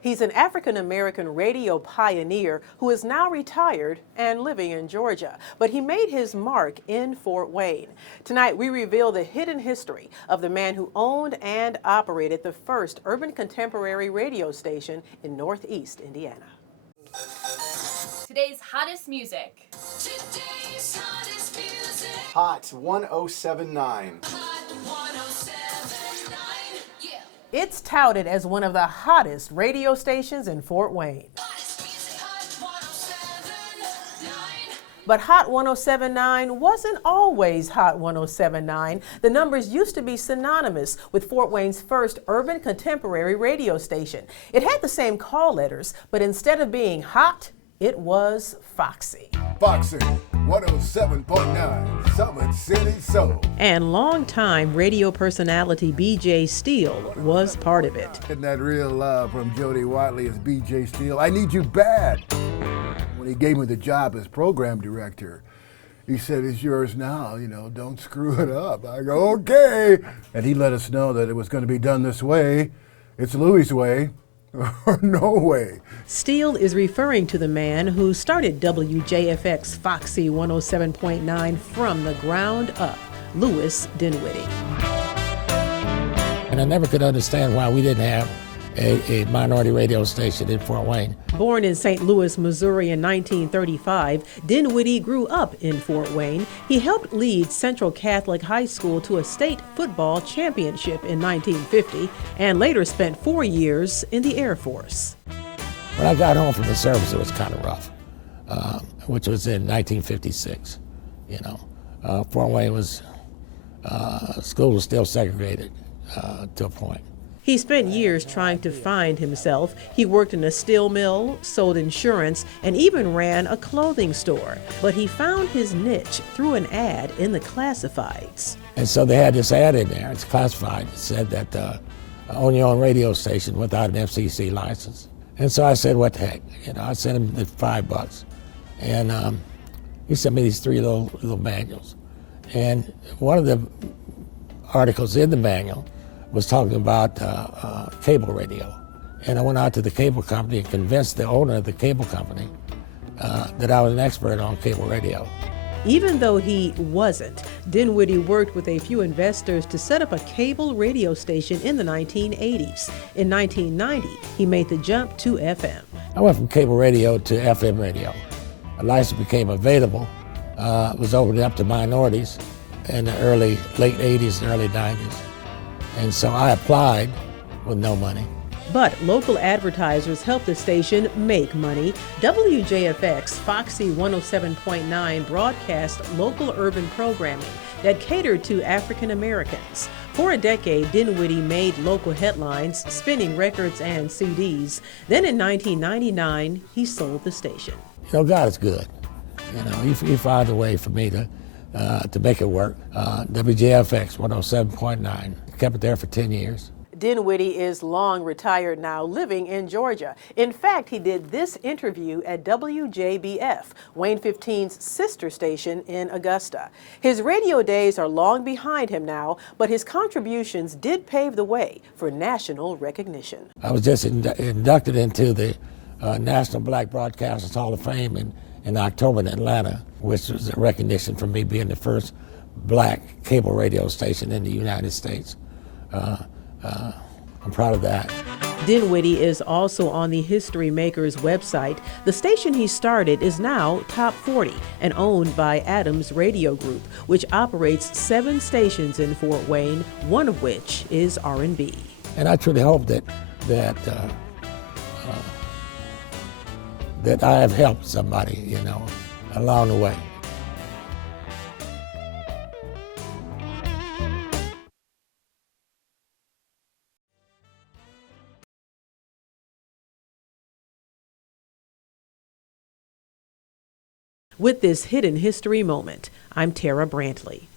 He's an African-American radio pioneer who is now retired and living in Georgia, but he made his mark in Fort Wayne. Tonight, we reveal the hidden history of the man who owned and operated the first urban contemporary radio station in Northeast Indiana. Today's hottest music. Hot 1079. It's touted as one of the hottest radio stations in Fort Wayne. But Hot 1079 wasn't always Hot 1079. The numbers used to be synonymous with Fort Wayne's first urban contemporary radio station. It had the same call letters, but instead of being hot, it was FOXY. FOXY 107.9, Summit City Soul. And longtime radio personality B.J. Steele was part of it. Isn't that real love from Jody Watley as B.J. Steele? I need you bad. When he gave me the job as program director, he said, it's yours now, don't screw it up. I go, okay. And he let us know that it was going to be done this way. It's Louie's way. Or no way. Steele is referring to the man who started WJFX FOXY 107.9 from the ground up, Louis Dinwiddie. And I never could understand why we didn't have a minority radio station in Fort Wayne. Born in St. Louis, Missouri in 1935, Dinwiddie grew up in Fort Wayne. He helped lead Central Catholic High School to a state football championship in 1950 and later spent 4 years in the Air Force. When I got home from the service, it was kind of rough, which was in 1956. Fort Wayne was, school was still segregated to a point. He spent years trying to find himself. He worked in a steel mill, sold insurance, and even ran a clothing store. But he found his niche through an ad in the classifieds. And so they had this ad in there, it's classified. It said that own your own radio station without an FCC license. And so I said, what the heck? I sent him the $5. And he sent me these 3 little manuals. And one of the articles in the manual was talking about cable radio. And I went out to the cable company and convinced the owner of the cable company that I was an expert on cable radio. Even though he wasn't, Dinwiddie worked with a few investors to set up a cable radio station in the 1980s. In 1990, he made the jump to FM. I went from cable radio to FM radio. A license became available, was opened up to minorities in the late 80s and early 90s. And so I applied with no money. But local advertisers helped the station make money. WJFX FOXY 107.9 broadcast local urban programming that catered to African Americans. For a decade, Dinwiddie made local headlines, spinning records and CDs. Then in 1999, he sold the station. God is good. He found a way for me to make it work. WJFX 107.9. Kept it there for 10 years. Dinwiddie is long retired now, living in Georgia. In fact, he did this interview at WJBF, Wayne 15's sister station in Augusta. His radio days are long behind him now, but his contributions did pave the way for national recognition. I was just inducted into the National Black Broadcasters Hall of Fame in October in Atlanta, which was a recognition for me being the first black cable radio station in the United States. I'm proud of that. Dinwiddie is also on the History Makers website. The station he started is now Top 40 and owned by Adams Radio Group, which operates 7 stations in Fort Wayne, one of which is R&B. And I truly hope that I have helped somebody, along the way. With this hidden history moment, I'm Tara Brantley.